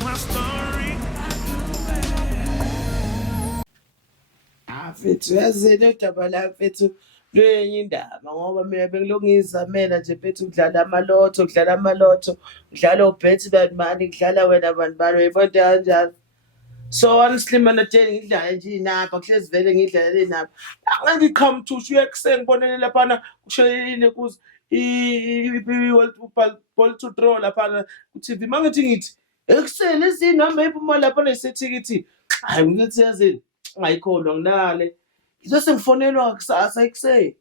my story. Mfethu yazini udaba la mfethu lwenye indaba ngoba mina bengilokhu ngizamela nje mfethu ukudlala amalotho udlala ubhethi bantu kudlala wena bantu balo uyibona into kanjalo. So honestly mina tshela ngidlala nje inamba kuhlezi vele ngidlalela inamba angiqhamu thushu yekuseni ngibonele laphana kushayelile kuze i-world ball to draw laphana ku-TV mangithi ngithi ekuseni izinamba iphuma laphana isethikithi hayi ngithi yazini ngayikholwa nginale ngizose ngifonelwa kusasa ekuseni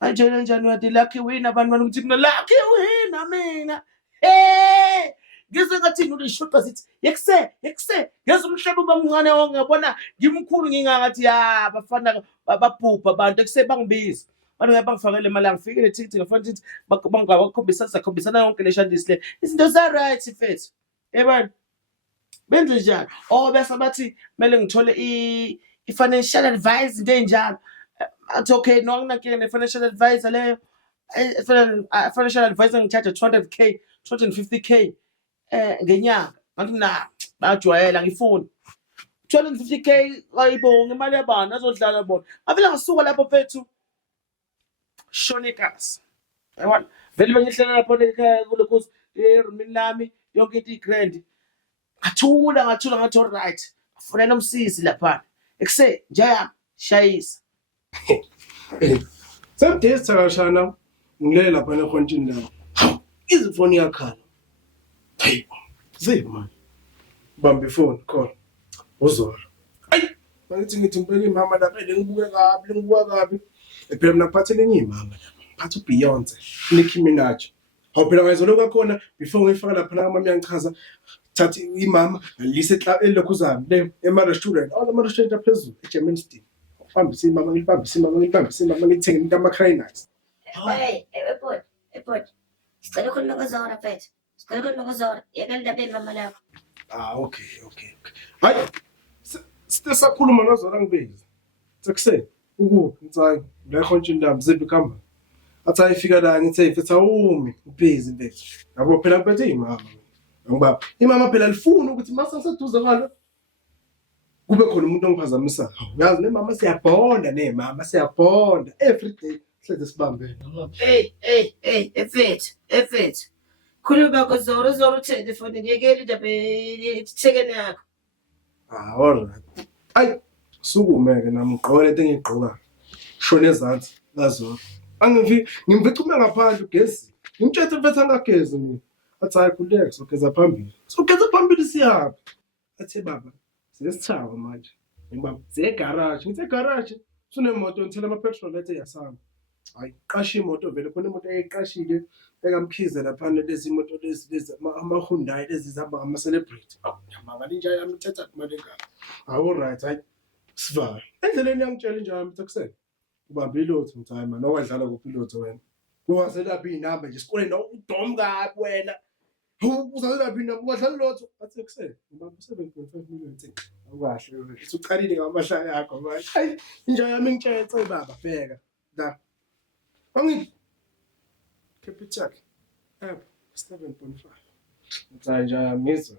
kanjena njani wathi lucky win abantu ukuthi mina lucky win mina ngize ngathini ulishuqa sithi yekuse ngeze umhlaba uba mncane ngabona ngimkhulu ngingathi ya bafana bababhubha abantu ekuse bangibiza abantu ngiyabangifakele imali angifikile thikithi ngafana ukuthi bangakhombisana yonke le shandisi le izinto za right mfethu yebani benze njalo bese bathi kumele ngithole i-financial advice into enjalo athi okay no anginankinga ne-financial advisor leyo financial advisor ngithatha 250k ngenyanga ngathi na bajwayela ngifuni 250k ayibonga imali yabani azodlala bona avela ngasuka lapho mfethu shonekazi yabona vele bengihlela lapho ekhaya kulokhu erumini lami yonke into igrand ngathula ngathi alright afunela umsisi lapha ekuse njaya shayisa Sometimes Tarashana ngilele lapha ekhonjini la izifoni yakhala hey man bambe phone call uzora ay ngithi impela imama lapha ngibuka kabi phela mina ngiphathele enye imama ngiphatha uBeyonce Nicki Minaj phela ngayizolo kakhona before ngifaka lapha la mama yangichaza thathi imama ngalise elokhu zami le ema-restaurant ama-restaurant aphezulu eGermanston ngibambise imama ngithenge into ama-crainers Ebot. Sicela ukhulume ngozora mfethu. Sicela ukhulume ngozora. Yeke ndabeni mama lakho. Okay. Hayi sisakhuluma nozora ngibezi. Sekuseni ngitsayi la ekhonjini lami ziphi khamba. Athi ayifika la ngithe mfethu awumi ubhizi mfethu. Yabo phela ngiphethe imama. Ngoba imama phela lifuna ukuthi mase ngiseduze ngalo kube khona umuntu ongiphazamisa. Yazi nemama siyabonda every day sihleze sibambene. Efethu. Khuluma ngozora uthende phone ngiyekela indaba ethekene yakho. Alright. Ay sukumeke nami ngigqoke lento engigqoka. Shone ezantsi lazona. Ngimvicume ngaphandle ugezi. Ngimthethe mfethu angagezi mina. Athi hayi khuleka sogeza phambili. Sogeza phambili siyaphi? Athe baba sesithaba manje. Ngibaba zegarage. Ngithe garage. Sunemoto ngithela ama petrol lethe yasami. Hayi qasha imoto vele khona imoto eyiqashile ekamkhize lapha lezi imoto lezi ama Hyundai lezi zihamba ngama celebrity. Manga linja yami ithatha imali engaka. Awu right hayi sivala. Endleleni yangitshela njalo mthakuseni. Ubambe ilotho ngithi hayi manje owadlala kuphi ilotho wena. Uwazelaphi inamba nje sikoleni udom kabi wena. Uzazelaphi inamba ungadlala ilotho athi ekuseni. Ngibambe 7.5 million thing. Awukahle wena. Usuqalile ngamasha yakho manje. Hayi inja yami ngitshetse baba bheka. La Angi Capital app 7.5. Ngitsa nje ngizwe.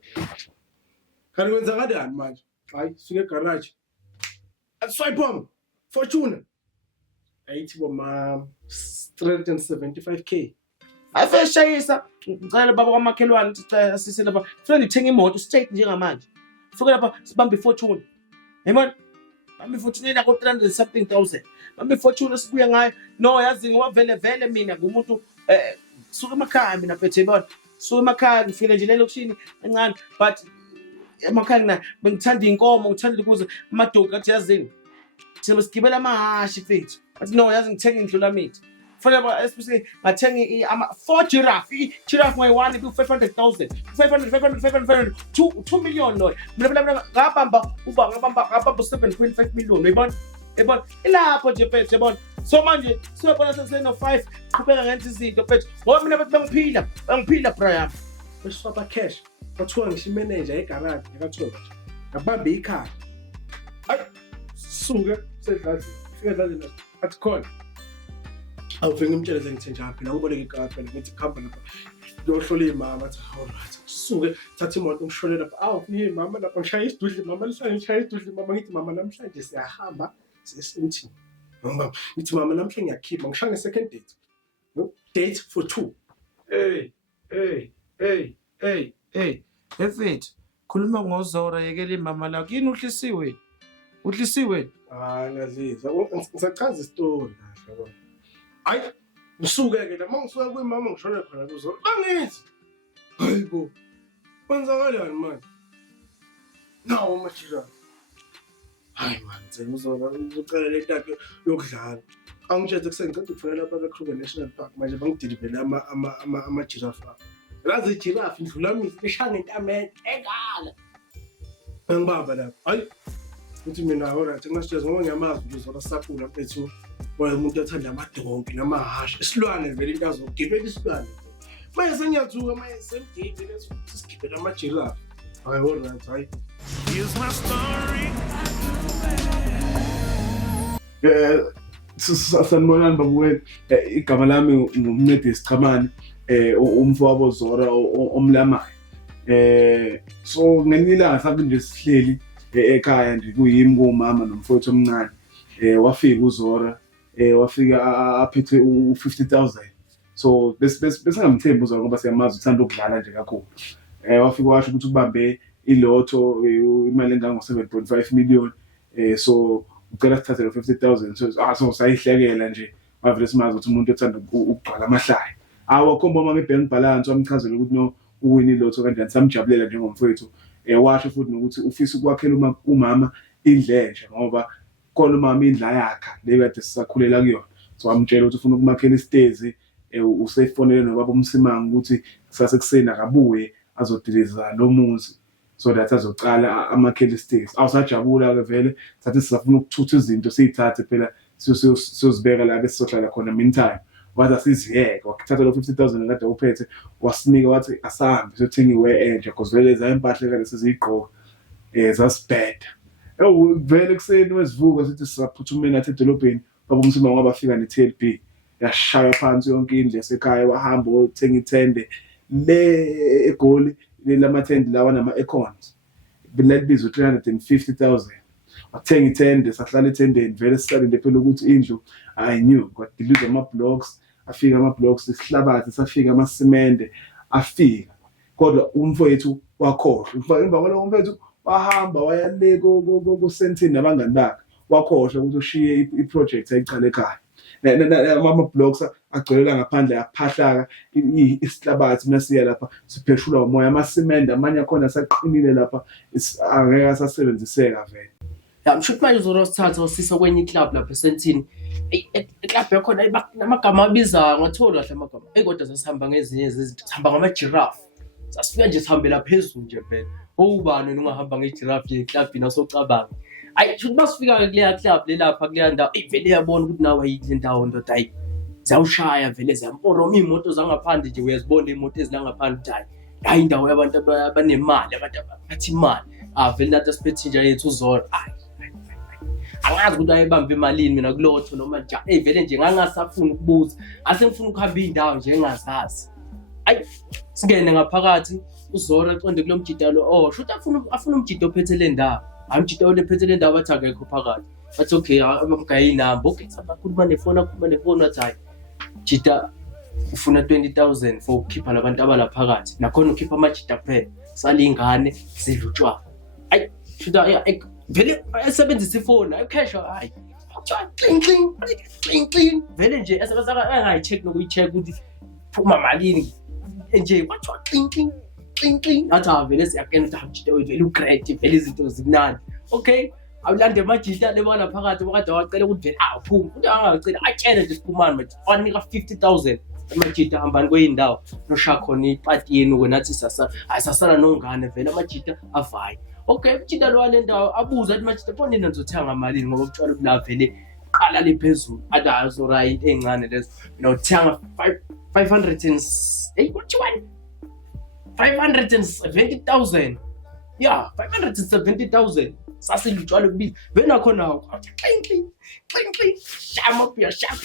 Kanti kwenza kanjani manje? Hayi suke garage. Swipe on Fortuna. Ayithi boma 375k. afeshayisa ngicela baba kwamakhelwane ukuthi sise lapha kufanele ngithenge imoto straight njengamanje fika lapha sibambe ifortune yabona bambe ifortune la ko 300 something thousand bambe ifortune sibuye ngayo no yazi ngiwavele mina ngumuntu suka emakhaya mina phethe yabona suka emakhaya ngifike nje lelokushini encane but emakhaya mina bengithanda inkomo ngithanda ukuze amadoki athi yazini thina sigibela amahashi mfethu athi no yazi ngithenga indlula mithi fanele especially ngathenga ama 4 giraffe ngayi1 ku 500,000 500 2 million no mina ngabamba 7.5 million uyibona ilapho nje mfethu yabona so manje siyabona seseno 5 qhubeka ngenza izinto mfethu ngoba mina bathi bangiphila Brian Besifaka cash. Bathiwa ngisho manager egarage yakathola. Ngabambe ikhaya. Hayi suke sedlazi. Fika dlazi athi khona. Awufike ngimtshele ngithe njalo phela ngiboleka ikhaya phela ngithi khamba lapha. Yohlola imama athi alright. sisuke thatha imoto ngishone lapha awu ni mama lapha ngishaya isidudle mama lihlale ngishaya isidudle mama ngithi mama namhlanje siyahamba sesenthi mama ngithi mama namhlanje ngiyakhipha ngishaya nge-second date date for 2. Hey efethu khuluma ngoZora yekela imama lakho yini uhlisiwe Ngiyazizwa ngisachaza isitori kahle yabo hayi ngisuke-ke la mangisuka kwimama ngishone khona kuZora bangithi hayibo kwenzakalani manje nawo amajirani hayi mani ngicela uZora ucela le ntakho yokudlala angitshetse kusengicela ukufunela lapha be-Kruger National Park manje bangidilivele ama-giraffe lazi ijirafi indlulamisi lishanga intameni engala angibamba lapho hayi uthi mina alright ngingasitshela ngoba ngiyamazi uZora sakhula mfethu umuntu othanda amadonki namahashe isilwane vele into azogibela isilwane manje sengiyathuka manje semgidi lesigibela amajirafi hayi alright hayi Here's my story. Sanibonani babuwethu igama lami ngumncedi Siqhamane umfowabo Zora omlamayo so ngelinye ilanga sabe nje sihleli ekhaya nje kuyimi kumama nomfowethu omncane wafika uZora wafika aphethe u50,000 so bese ngamthembi uZora ngoba siyamazi uthanda ukudlala nje kakhulu wafika washo ukuthi ubambe ilotho imali engango 7.5 million so ucela sithathe lo 50,000 so sayihlekela nje wavele simazi ukuthi umuntu othanda ukugqala amahlaya awakhomba mama ibank balance wamchazela ukuthi no uwini ilotho kanjani samjabulela njengomfowethu washo futhi nokuthi ufisa ukwakhela umama indle nje ngoba khona umama indla yakha lekade sisakhulela kuyona so wamtshela ukuthi ufuna ukumakhela istezi usefonele nobaba umsimanga ukuthi kusase kusena akabuye azodiliza lo muzi so that azocala amakhela istezi awusajabula ke vele sathi sisafuna ukuthutha izinto siyithathe phela siyozibeka la bese sohlala khona meantime wathi siziyeke wakuthatha lo 50,000 kade uphethe wasinika wathi asahambe siyothenga iwe enje because vele za impahla kade sizigqoka zasibheda vele kuseni wesivuko sithi sisaphuthuma nathi edolobheni baba umsimba ngoba bafika ne-TLB yashaya phansi yonke indle yasekhaya wahamba wothenga ithende le eGoli lamathende lawa nama-econs belalibiza 350,000 wathenga ithende sahlala ethendeni vele sisalinde phela ukuthi indlu ayinew kwadiliza ama-blocks afika ama-blocks isihlabathi safika amasimende afika kodwa umfowethu wakhohlwa emva kwalokho umfowethu wahamba wayale kusentini nabangani bakhe wakhohlwa ukuthi ushiye iproject ayiqala ekhaya ama-blocks agcwelela ngaphandle aphahlaka isihlabathi nasiya lapha sipheshulwa umoya amasimende amanye akhona asaqinile lapha angeke asasebenziseka vele mshuthi manje uZora sithatha usisa kwenye iclub lapha eSentini iclub yakhona namagama abiza ngathola kahle amagama kodwa sasihamba ngezinye izinto sihamba ngama-giraffe sasifika nje sihambela phezulu nje vele ubani ungahamba nge-giraffe nje eclubini asocabanga ayi shuthi masifika kuleya club lelapha kuleya ndawo vele yabona ukuthi nawe ayile ndawo ndoda hayi ziyawushaya vele ziyamporoma iy'moto zangaphandle nje uyazibona iy'moto ezilangaphandle ukuthi hayi indawo yabantu abanemali abantu abathi imali vele nathi asiphethe inja yethu uZora angazi ukuthi ayebambe emalini mina kulotho noma njani vele nje ngangasafuna ukubuza asengifuna ukuhamba iy'ndawo nje engazazi ayi singene ngaphakathi uZora econde kulo mjidalo shuthi afuna umjido ophethe le ndawo hayi umjido olephethe le ndawo bathi akekho phakathi bathi okay abamgaye inamba okay sabakhuluma nefoni wathi hayi jida ufuna 20,000 for ukukhipha labantu abalaphakathi nakhona ukhipha amajida kuphela salingane sidla utshwala ayi shuthi vele ayasebenzisa ifoni ayikesha hayi cling vele nje angayi-check nokuyi-check ukuthi phuma malini nje kwathiwa cling athi vele siyakena ukuthi hamjida wethu vele ugrade vele izinto zimnandi okay awulande amajita lebona phakathi wakade wacela ukuthi vele aphuma ukuthi angacela atshele nje siphumane manje wanika 50,000 amajita hambani kweyindawo nosha khona ipati yenu kwenathi sasana nongane vele amajita avayo okay umjita lo wale ndawo abuza athi manje phone nizothenga malini ngoba utshwala bula vele qala liphezulu athi azora into encane lezo uthenga 570,000 yeah 570,000 sasidla utshwala kubiza vena khona cling shama pia shama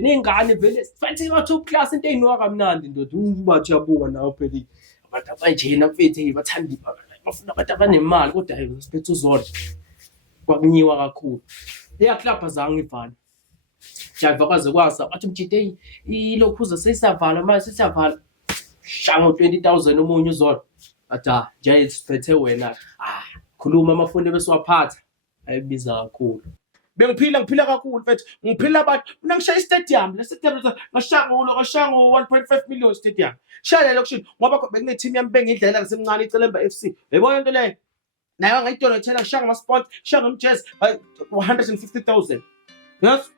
nengane vele sifanele bathu class into eyinwa kamnandi ndoda ubathi yabuka nawo phela abantu abanjena mfethu bathanda bafuna abantu abanemali kodwa hayi siphethe uZola kwakunyiwa kakhulu club azange ivale Java kwaze kwasa bathi mjide ilokhuza sesavala manje sesavala shango 20,000 umunye uZola ata nje siphethe wena khuluma amafundi besiwaphatha ayibiza kakhulu ngiphila kakhulu mfethu ngiphila abantu mina ngishaya istadium le stadium ngashango 1.5 million stadium shaya lokushini ngoba bekune team yami bengidlela ngasemncane iCelemba FC yayibona into le nayo ngayidonethela ngishanga ama sponsor ngishanga umjazz 150,000 yes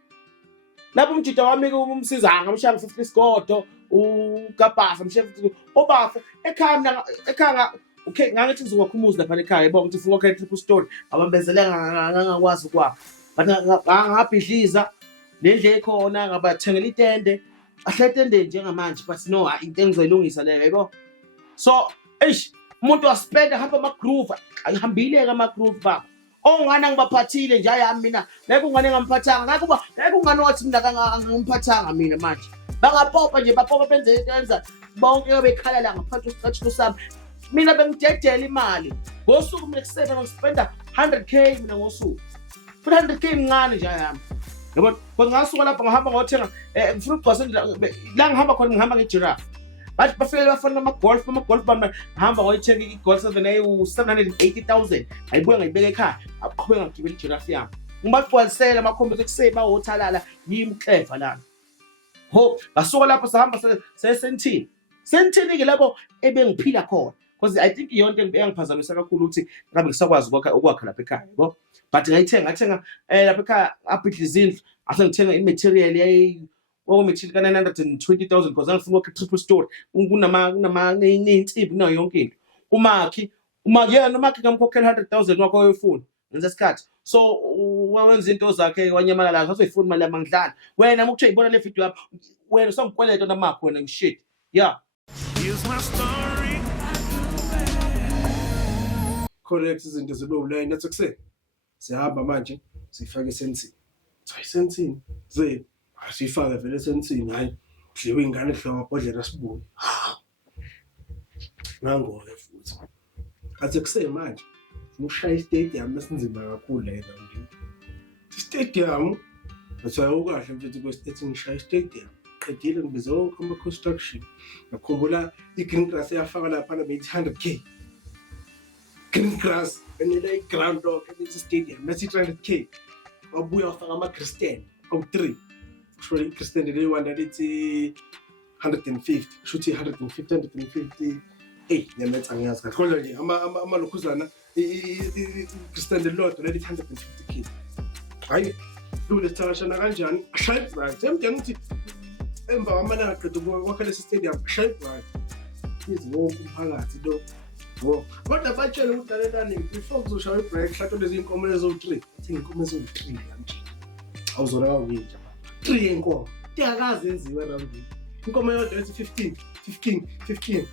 lapho umjida wami umsiza ngamshanga 50 sigodo uGabafa mshefu obafa ekhaya okay ngangithi ngizokhumuza lapha ekhaya yebo ukuthi ufuna ukukhetha triple story abambezele ngangakwazi ukwafa bathi ngabhidliza lendle ekhona ngabathengela itende ahlethende njengamanje but no into engizoyilungisa leyo yebo so umuntu waspenda hamba ama groove ayihambile ke ama groove baba ongana ngibaphathile nje ayami mina ngeke ungane ngamphathanga ngeke ungane wathi mina ngimphathanga mina manje bangapopa nje bapopa benze into enza bonke bekhala la ngaphansi kwesicathulo sami mina bengidedela imali ngosuku mina kusebe ngispenda 100k mina ngosuku 100k mncane nje ayami yabo ngasuka lapha ngihamba ngothenga ngifuna ukugcwasa la ngihamba khona ngihamba ngeGiraffe bathi bafike bafana ama-golf bami ngihamba ngoyithenga i-golf 780,000 ayibuye ngayibeka ekhaya aqhubeka ngigibela iGiraffe yami ngibagcwalisela amakhompyutha ekuseni bawothalala yimklefa lana ho basuka lapho sahamba sentini ke lapho ebengiphila khona because I think iyonto engiphazamisa kakhulu ukuthi ngabe ngisakwazi ukwakha lapha ekhaya yebo but ngayithenga lapha ekhaya aphihle izindlu ase ngithenga i-material material ka 920,000 because ngifuna ukukha triple story kunama insimbi nayo yonke into umakhi ngamkhokhela 100,000 wakho oyifuna ngenza isikhathi so wenza into zakhe wanyamalala ngasoyifuna imali yamangidlana wena mukuthe uyibona le video yapha wena songikweleta namakho wena ngishit yeah Here's my story. Correct izinto zibe ulayini nathi kuseni siyahamba manje sifake esentini esentini asifake vele esentini hayi dliwe ingane dliwa amabhodlela sibuye nangoke futhi athi kuseni manje ushaya istadium esinzima kakhulu la erawundini istadium athi awukahle mfethu kwesitethi ngishaya istadium qedile ngibize wonke ama-construction ngakhumbula i-green grass eyafaka laphana beyithi 100k green grass enela i-ground dog ebeyithi stadium bethi 300k wabuya wafaka ama-Christian awu-3 kusho i-Christian leyi-1 lithi 150 shuthi 150 nyametha ngiyazi kahle kodwa nje amalokhuzana i-Christian lelodwa lelithi 150k hayi lule sithakashana kanjani ashaya right emdeni ukuthi emva kwamalanga aqeda ukwakha lesi stadium ashaya right izwonke umphakathi lo kodwa batshele ukuthi lalelani before kuzoshaya i-break hlatho lezi inkomo lezo-3 thenga inkomo ezo-3 kanje awuzona kawinja 3 yenkomo iyakazi enziwe around inkomo yodwa ethi 15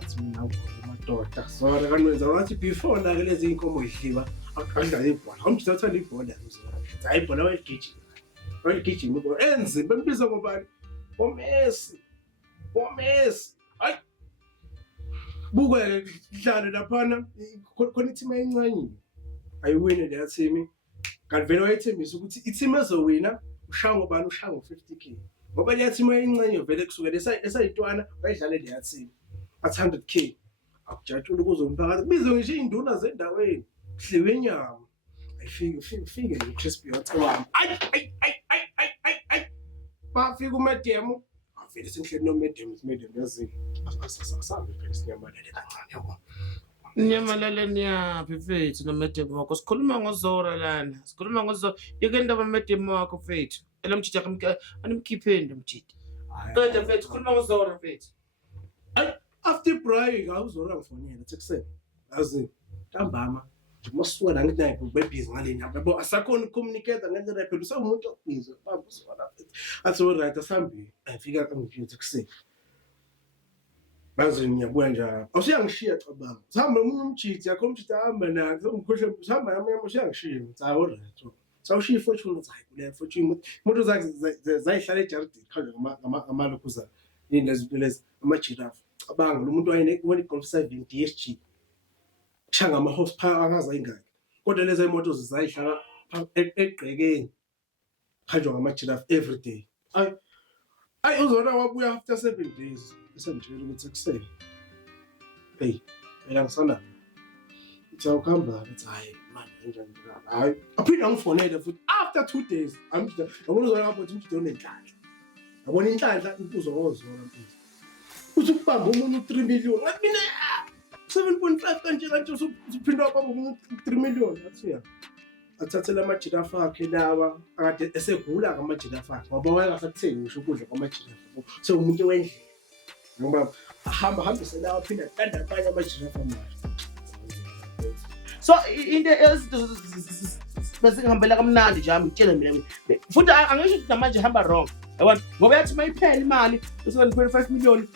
athi mina madoda sora kanwenza wathi before na lezi inkomo idliwa akadla ibhola umjisa uthanda ibhola hayi ibhola wayigijima enze bembiza ngobani Messi hayi buke idlalo laphana khona i-team eyincane ayiwine leya team kanti vele wayethembisa ukuthi i-team ezowina ushango bani ushango 50k ngoba leya team eyincane vele kusukela esayitwana bayidlale leya team at 100k akujatshula kuzomphakathi bizo ngisho induna zendaweni hliwe inyama ayifike uCrispy wacabanga bafika uMedium avele senhleli noMedium yazini asasasabe phela sinyamalele kancane yabo Nyamalala niyaphi mfethu noMedium wakho sikhuluma ngoZora lana sikhuluma ngoZora yeke ndaba noMedium wakho mfethu elamjida animkhipheni mjida qeda mfethu khuluma ngoZora mfethu after break awuzora ngifonela ekuseni yazi ntambama masuka la ngithi naye bebhizi ngaleni yabo asakhona ukucommunicate ngendlela phela usawumuntu obhizi baba usona athi right asambi afika kamfuthu ekuseni bazi ngiyabuya njalo awusiyangishiya cabanga sihamba umunye umjiti yakho umjiti ahamba nazo umkhohle sihamba nami ushiyangishiya hayi right sawushiya fortune hayi kule fortune umuntu zayihlala ejardini khanje ngamalokhuza lezi ama-giraffe cabanga lo muntu wayene Golf 7 DSG shanga ama horsepower angaza ingaki kodwa lezi imoto zizayihlala egqekeni hanjwa ngama giraffe every day ay uzona wabuya after 7 days esengitshela ukuthi kusele hey phela ngisana ngizawuhamba ngathi hayi manje kanjani hayi aphinda ngifonele futhi after 2 days yabona uzona lapho ukuthi umntu unenhlanhla yabona inhlanhla impuzo ozona mfethu uthi ukubamba umuntu 3 million mina 7.5 kanje usuphinda wabamba umuntu 3 million athiya athathela amajirafa akhe lawa akade esegula ngamajirafa akhe ngoba wayengasakuthengi ngisho ukudla kwamajirafa so umuntu wendlela ngoba hambise lawa phinda ntanda abanye amajirafa manje. So into ezinto besingihambela kamnandi nje ngitshela mina futhi angisho ukuthi namanje hamba wrong yabona ngoba yathi mayiphela imali u7.5 million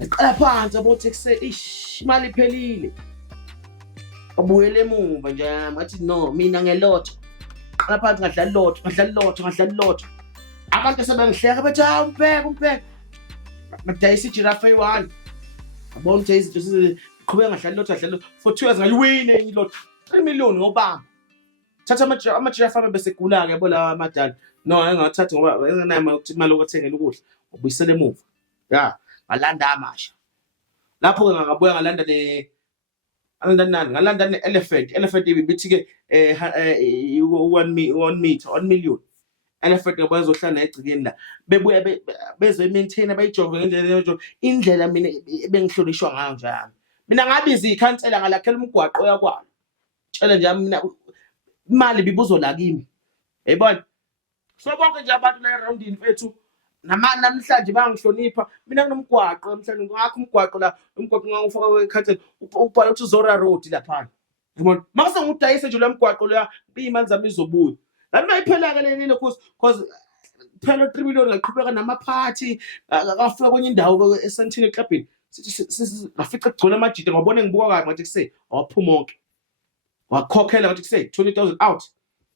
eqala phansi abothi kuse imali iphelile abuyele emuva nje ngathi no mina ngelotho qala phansi ngadlala lotho abantu sebengihleka bathi hawu umpeka ngadayisa ijirafa eyi1 abona ukuthi izinto siqhubeka ngadlala lotho for 2 years ngayiwina ilotho 3 million ngobamba thatha amajirafa abe besegula ke yabo lawa amadala no engathathi ngoba engenayo ukuthi imali yokuthengela ukudla ubuyisele emuva ya ngalanda amasha lapho ke ngabuya ngalanda ne-elephant ibithi ke 1 million elephant ke bazohlala egcikeni la bebuya bezoyimaintain abayijove ngendlela indlela mina bengihlonishwa ngayo nje mina ngabiza ikhansela ngalakhela umgwaqo yakwalo tshela nje mina imali bibuzo la kimi yayibona so bonke nje abantu la eroundini fethu namhlanje bangihlonipha mina nginomgwaqo namhlanje ngakho umgwaqo la umgwaqo ngangifaka kwekhathela ubhala ukuthi Zora Road lapha yabona mase ngudayise nje lo mgwaqo lo imali zami izobuya lami mayiphela ke lenini cause phela 3 million ngaqhubeka namaphathi akafika kwenye indawo eSantini eClubini sithi ngafica kugcona amajita ngabona ngibuka kahle ngathi kuse awaphuma onke wakhokhela ngathi kuse 20,000 out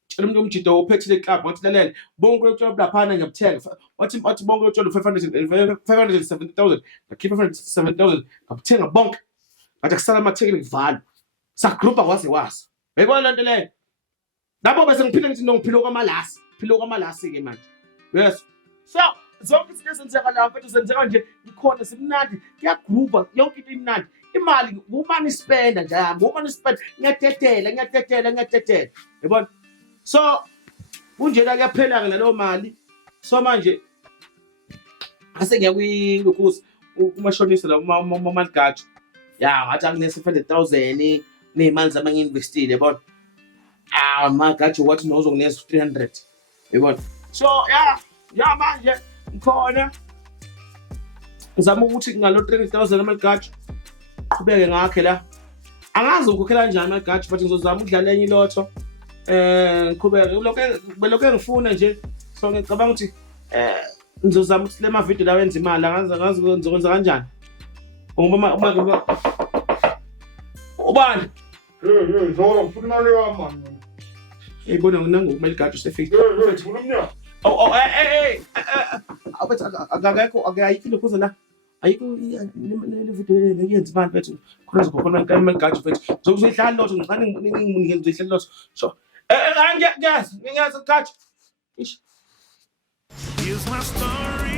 tshela umuntu umjito ophethile eClub ngathi lalela bonke utsholo laphana ngiyabuthenga wathi bonke utsholo 570,000 ngakhipha 570,000 ngabuthenga bonke ngathi kusala amathekeli kuvala sagroupa kwaze yayibona lento leyo lapho bese ngiphila ngithi ngiphilo kwamalasi ke manje yes so zonke izinto ezenzeka la mfethu zenzeka nje ikhona simnandi kuyagroupa yonke into imnandi imali ngumani spenda nje ngumani spend ngiyadedela yabona so kunjena kuyaphela ke nalo mali so manje ase ngiya kulokhusi umashonisa la uMaligaju ya ngathi angine 700,000 nemali zami nginvestile yabona Magaju wathi nozongineza 300 yabona so ya manje ngikhona ngizama ukuthi ngalo 300,000 Magaju qhubeke ngakhe la angazi ukukhokhela kanjani Magaju but ngizozama ukudlala enye ilotho ngiqhubeke lokho ngifuna nje so ngicabanga ukuthi ngizozama ukuthi le ma video la wenza imali angazi ngizokwenza kanjani ngoba ubani Zora ngifuna imali yami man. Ibona nginangu uMaligaju sefike. Ngifuna umnyaka. Abathi akayikho lokho la. Ayikho le video leyenza imali bethu. Khona zokhona kaMaligaju bethu. Zokuzohlala lotho ngicane nginginikeza zohlala lotho. So ngiyazi Gaju. Here's my story.